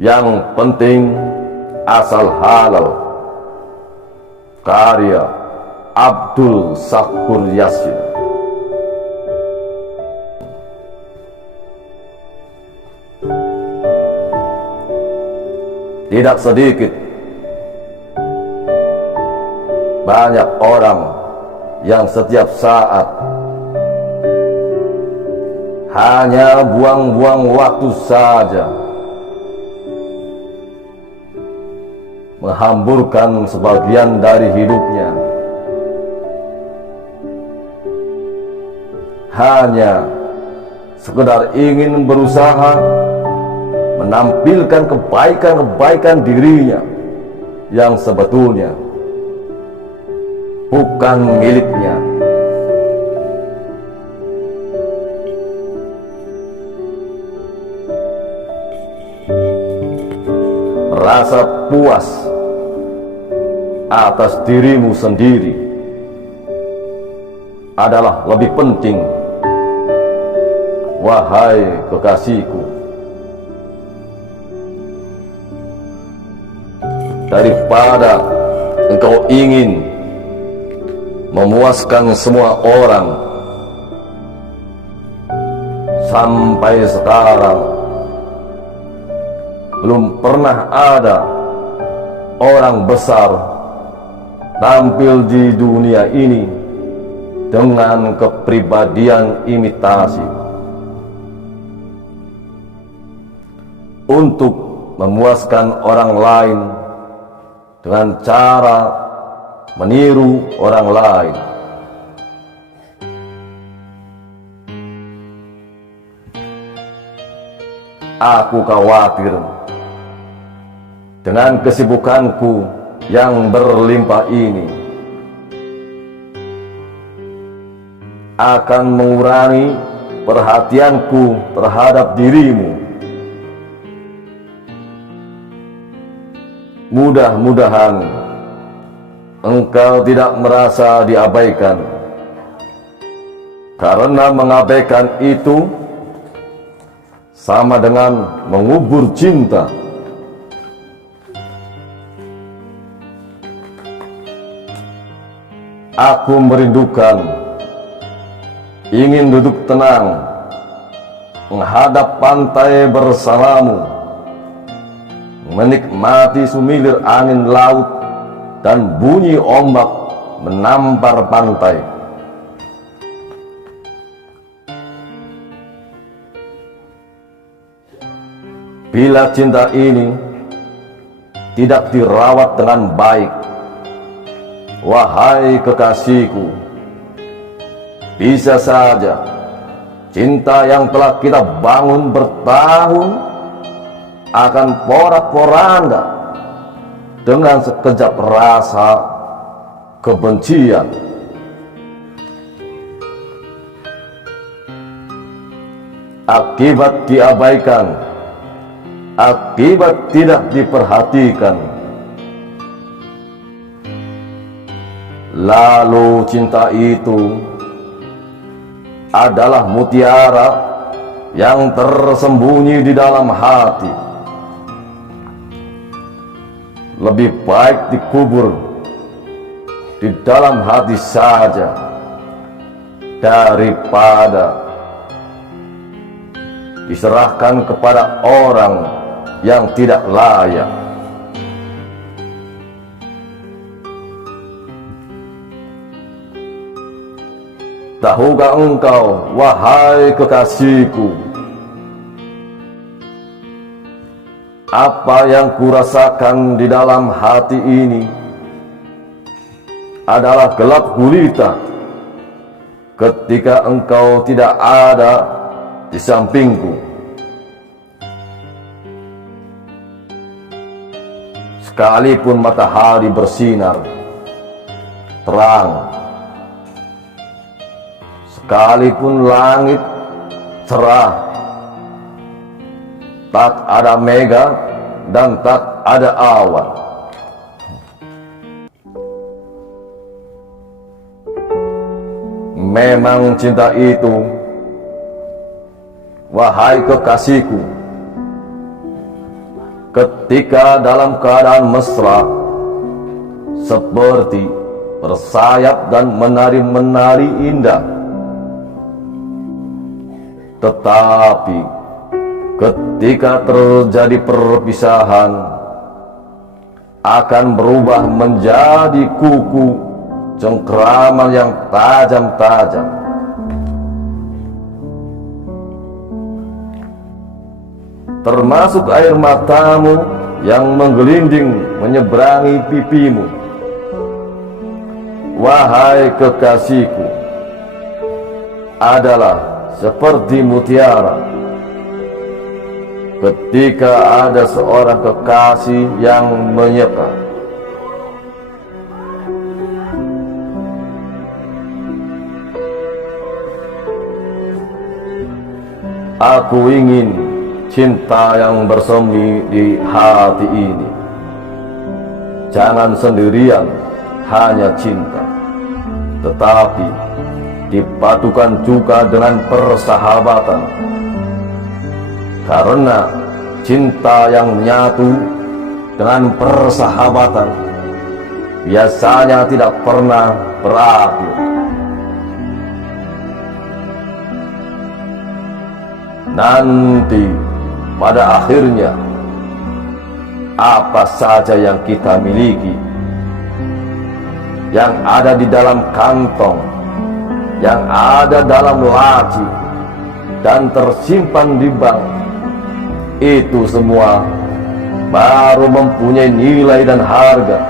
Yang penting asal halal. Karya Abdul Syakur Yasin. Tidak sedikit banyak orang yang setiap saat hanya buang-buang waktu saja, menghamburkan sebagian dari hidupnya hanya sekedar ingin berusaha menampilkan kebaikan-kebaikan dirinya yang sebetulnya bukan miliknya. Rasa puas atas dirimu sendiri adalah lebih penting, wahai kekasihku, daripada engkau ingin memuaskan semua orang. Sampai sekarang belum pernah ada orang besar tampil di dunia ini dengan kepribadian imitasi untuk memuaskan orang lain dengan cara meniru orang lain. Aku khawatir dengan kesibukanku yang berlimpah ini akan mengurangi perhatianku terhadap dirimu. Mudah-mudahan engkau tidak merasa diabaikan, karena mengabaikan itu sama dengan mengubur cinta. Aku merindukan, ingin duduk tenang menghadap pantai bersamamu, menikmati sumilir angin laut dan bunyi ombak menampar pantai. Bila cinta ini tidak dirawat dengan baik, wahai kekasihku, bisa saja cinta yang telah kita bangun bertahun akan porak-poranda dengan sekejap rasa kebencian. Akibat diabaikan, akibat tidak diperhatikan. Lalu cinta itu adalah mutiara yang tersembunyi di dalam hati. Lebih baik dikubur di dalam hati saja daripada diserahkan kepada orang yang tidak layak. Tahukah engkau, wahai kekasihku, apa yang kurasakan di dalam hati ini adalah gelap gulita ketika engkau tidak ada di sampingku. Sekalipun matahari bersinar terang, sekalipun langit cerah, tak ada mega dan tak ada awan, memang cinta itu, wahai kekasihku, ketika dalam keadaan mesra seperti bersayap dan menari-menari indah. Tetapi ketika terjadi perpisahan akan berubah menjadi kuku cengkraman yang tajam-tajam. Termasuk air matamu yang menggelinding menyeberangi pipimu. Wahai kekasihku, adalah seperti mutiara ketika ada seorang kekasih yang menyeka. Aku ingin cinta yang bersemi di hati ini. Jangan sendirian hanya cinta, tetapi dipadukan juga dengan persahabatan. Karena cinta yang menyatu dengan persahabatan biasanya tidak pernah berakhir. Nanti pada akhirnya apa saja yang kita miliki, yang ada di dalam kantong, yang ada dalam laci dan tersimpan di bank, itu semua baru mempunyai nilai dan harga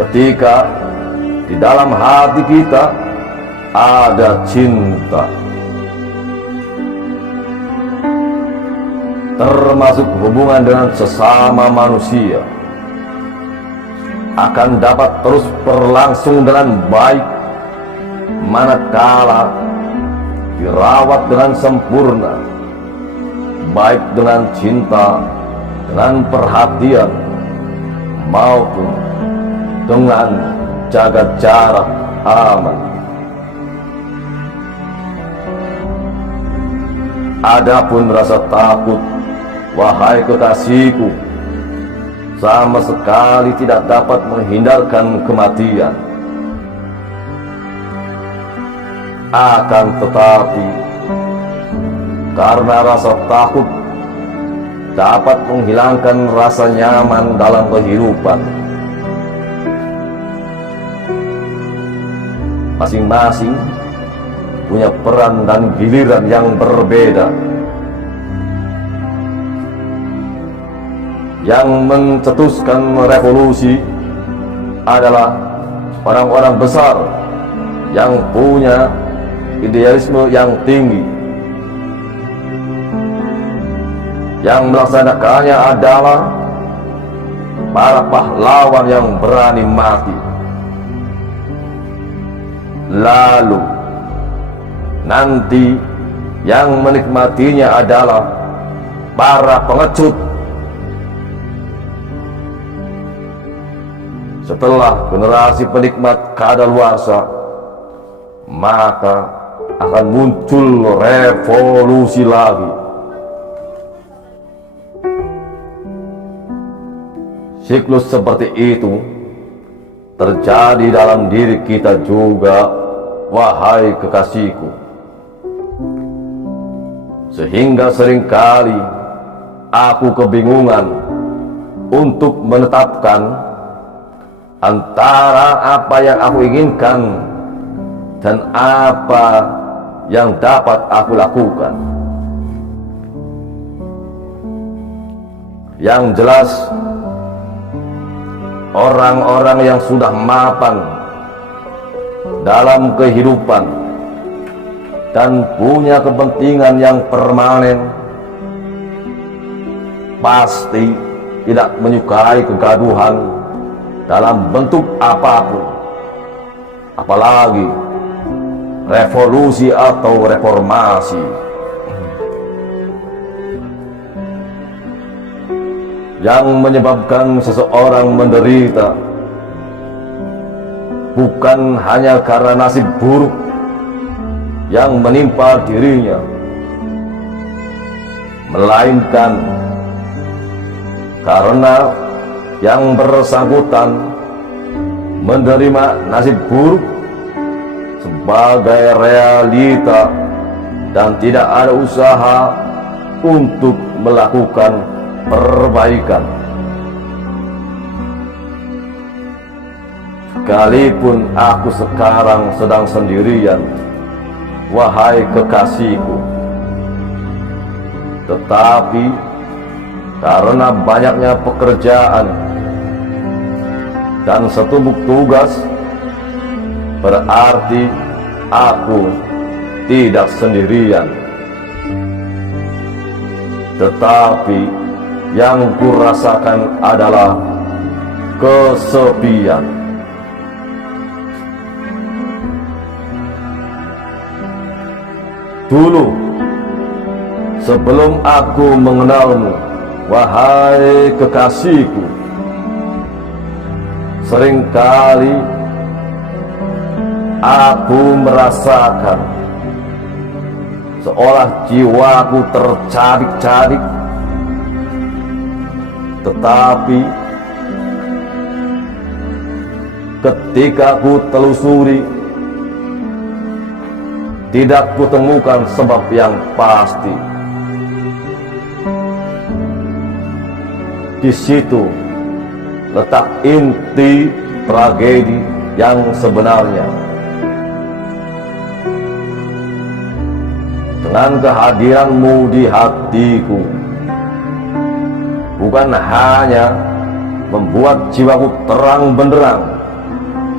ketika di dalam hati kita ada cinta. Termasuk hubungan dengan sesama manusia akan dapat terus berlangsung dengan baik manakala dirawat dengan sempurna, baik dengan cinta, dengan perhatian, maupun dengan jaga jarak aman. Adapun rasa takut, wahai kekasihku, sama sekali tidak dapat menghindarkan kematian. Akan tetapi, karena rasa takut dapat menghilangkan rasa nyaman dalam kehidupan, masing-masing punya peran dan giliran yang berbeda. Yang mencetuskan revolusi adalah orang-orang besar yang punya idealisme yang tinggi. Yang melaksanakannya adalah para pahlawan yang berani mati. Lalu nanti yang menikmatinya adalah para pengecut. Setelah generasi penikmat kadaluarsa, maka akan muncul revolusi lagi. Siklus seperti itu terjadi dalam diri kita juga, wahai kekasihku. Sehingga seringkali aku kebingungan untuk menetapkan antara apa yang aku inginkan dan apa yang dapat aku lakukan. Yang jelas, orang-orang yang sudah mapan dalam kehidupan dan punya kepentingan yang permanen pasti tidak menyukai kegaduhan dalam bentuk apapun, apalagi revolusi atau reformasi. Yang menyebabkan seseorang menderita bukan hanya karena nasib buruk yang menimpa dirinya, melainkan karena yang bersangkutan menerima nasib buruk sebagai realita dan tidak ada usaha untuk melakukan perbaikan. Sekalipun aku sekarang sedang sendirian, wahai kekasihku, tetapi karena banyaknya pekerjaan dan setumpuk tugas, berarti aku tidak sendirian. Tetapi yang kurasakan adalah kesepian. Dulu, sebelum aku mengenalmu, wahai kekasihku, seringkali aku merasakan seolah jiwaku tercabik-cabik. Tetapi ketika ku telusuri, tidak kutemukan sebab yang pasti. Di situ letak inti tragedi yang sebenarnya. Dengan kehadiranmu di hatiku, bukan hanya membuat jiwaku terang benderang,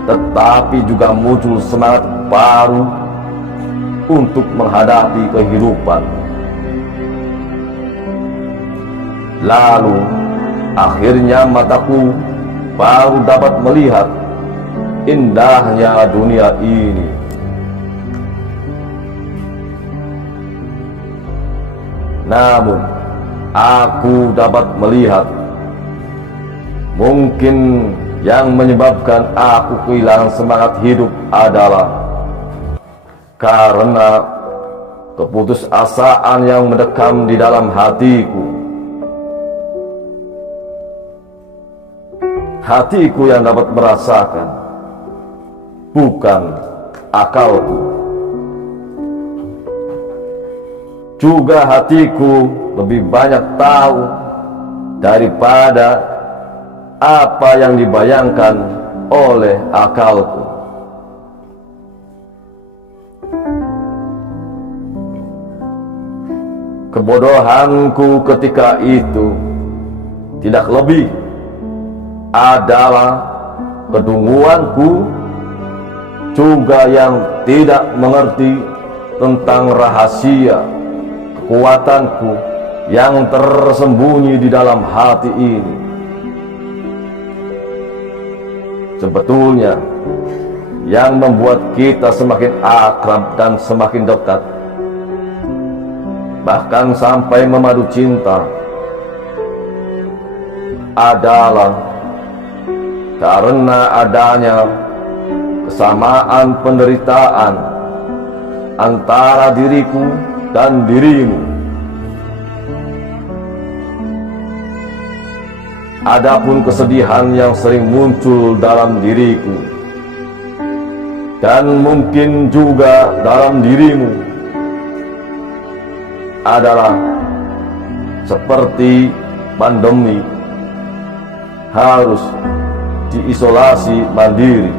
tetapi juga muncul semangat baru untuk menghadapi kehidupan. Lalu akhirnya mataku baru dapat melihat indahnya dunia ini. Namun aku dapat melihat, mungkin yang menyebabkan aku kehilangan semangat hidup adalah karena keputusasaan yang mendekam di dalam hatiku. Hatiku yang dapat merasakan, bukan akalku. Juga hatiku lebih banyak tahu daripada apa yang dibayangkan oleh akalku. Kebodohanku ketika itu tidak lebih adalah kedunguanku juga yang tidak mengerti tentang rahasia kekuatanku yang tersembunyi di dalam hati ini. Sebetulnya yang membuat kita semakin akrab dan semakin dekat, bahkan sampai memadu cinta, adalah karena adanya kesamaan penderitaan antara diriku dan dirimu. Adapun kesedihan yang sering muncul dalam diriku dan mungkin juga dalam dirimu adalah seperti pandemi, harus diisolasi mandiri.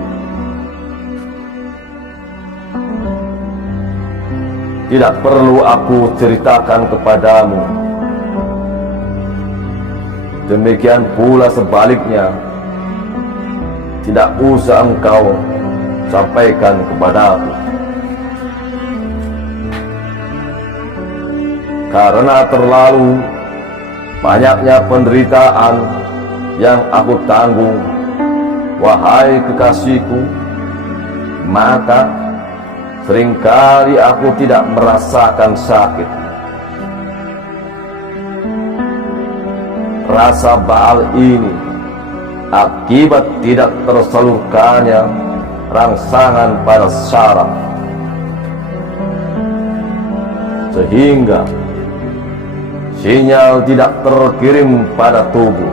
Tidak perlu aku ceritakan kepadamu. Demikian pula sebaliknya, tidak usah engkau sampaikan kepadaku. Karena terlalu banyaknya penderitaan yang aku tanggung, wahai kekasihku, maka seringkali aku tidak merasakan sakit. Rasa baal ini akibat tidak tersalurkannya rangsangan pada syaraf, sehingga sinyal tidak terkirim pada tubuh,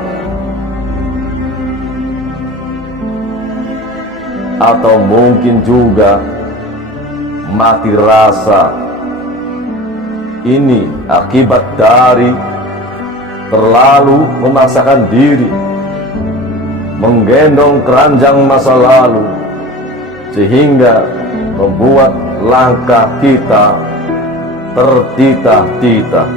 atau mungkin juga mati rasa. Ini akibat dari terlalu memaksakan diri menggendong keranjang masa lalu, sehingga membuat langkah kita tertitah-titah.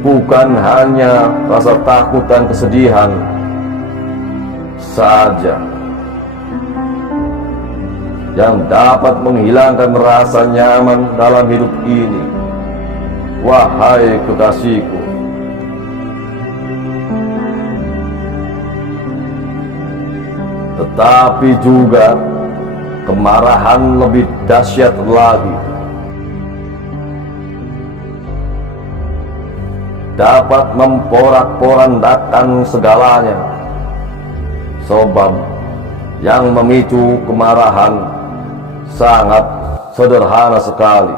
Bukan hanya rasa takut dan kesedihan saja yang dapat menghilangkan rasa nyaman dalam hidup ini, wahai kekasihku. Tetapi juga kemarahan lebih dahsyat lagi, dapat memporak-porandakan segalanya. Sebab yang memicu kemarahan sangat sederhana sekali.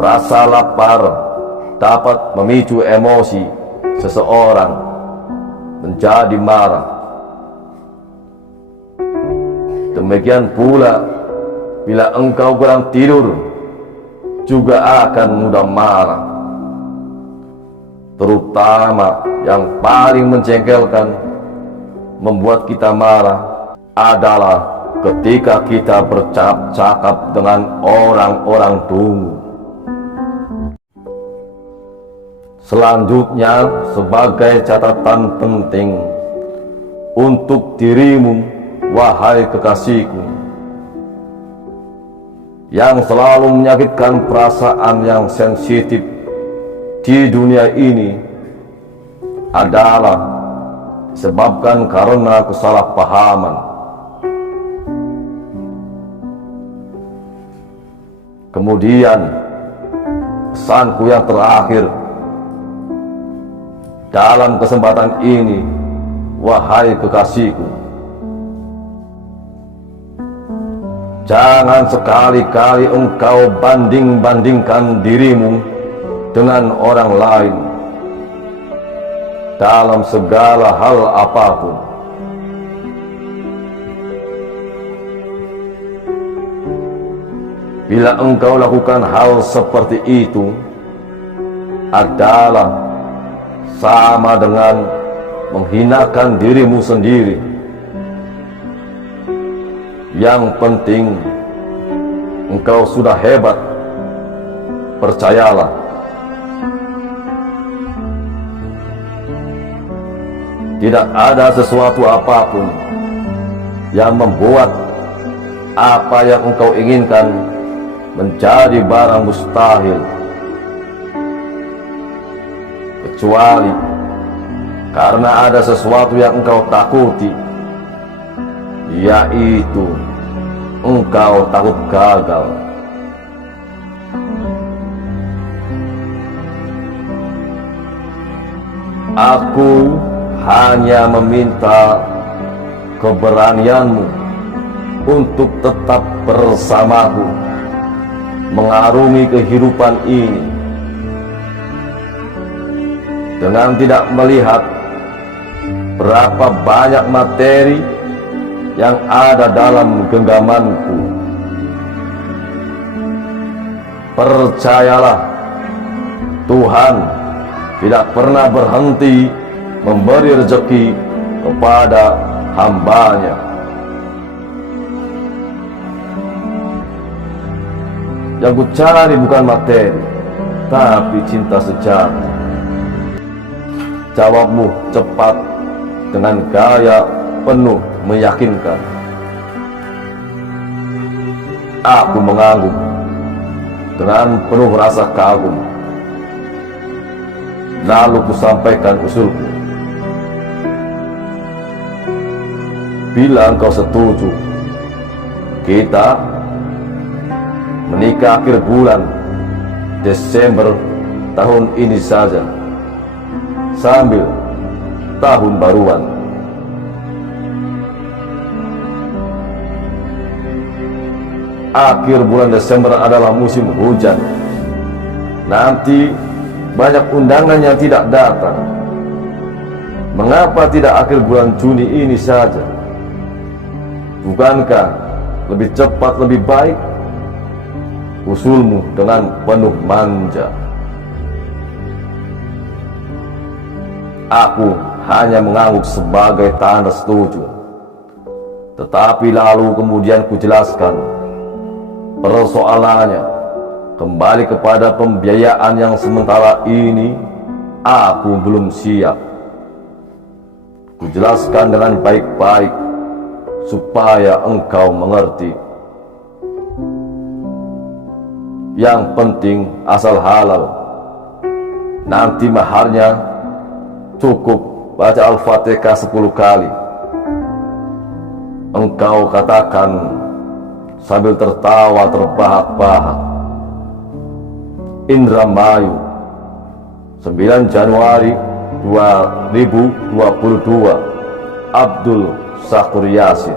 Rasa lapar dapat memicu emosi seseorang menjadi marah. Demikian pula bila engkau kurang tidur juga akan mudah marah. Terutama yang paling menjengkelkan, membuat kita marah adalah ketika kita bercakap-cakap dengan orang-orang dungu. Selanjutnya, sebagai catatan penting untuk dirimu, wahai kekasihku, yang selalu menyakitkan perasaan yang sensitif di dunia ini adalah disebabkan karena kesalahpahaman. Kemudian, pesanku yang terakhir dalam kesempatan ini, wahai kekasihku, jangan sekali-kali engkau banding-bandingkan dirimu dengan orang lain dalam segala hal apapun. Bila engkau lakukan hal seperti itu, adalah sama dengan menghinakan dirimu sendiri. Yang penting, engkau sudah hebat, percayalah. Tidak ada sesuatu apapun yang membuat apa yang engkau inginkan menjadi barang mustahil, kecuali karena ada sesuatu yang engkau takuti, yaitu engkau takut gagal. Aku hanya meminta keberanianmu untuk tetap bersamaku, mengarungi kehidupan ini, dengan tidak melihat berapa banyak materi yang ada dalam genggamanku. Percayalah, Tuhan tidak pernah berhenti memberi rezeki kepada hambanya. Yang ku cari bukan materi, tapi cinta sejati. Jawabmu cepat dengan gaya penuh meyakinkan. Aku mengangguk dengan penuh rasa kagum. Lalu kusampaikan usulku. Bila engkau setuju, kita menikah akhir bulan Desember tahun ini saja, sambil tahun baruan. akhir bulan Desember adalah musim hujan. Nanti banyak undangan yang tidak datang. Mengapa tidak akhir bulan Juni ini saja? Bukankah lebih cepat lebih baik? Usulmu dengan penuh manja. Aku hanya mengangguk sebagai tanda setuju. Tetapi lalu kemudian kujelaskan persoalannya kembali kepada pembiayaan yang sementara ini aku belum siap. Kujelaskan dengan baik-baik supaya engkau mengerti. Yang penting asal halal. Nanti maharnya cukup baca Al-Fatihah 10 kali. Engkau katakan sambil tertawa terbahak-bahak. Indramayu, 9 Januari 2022, Abdul Syakur Yasin.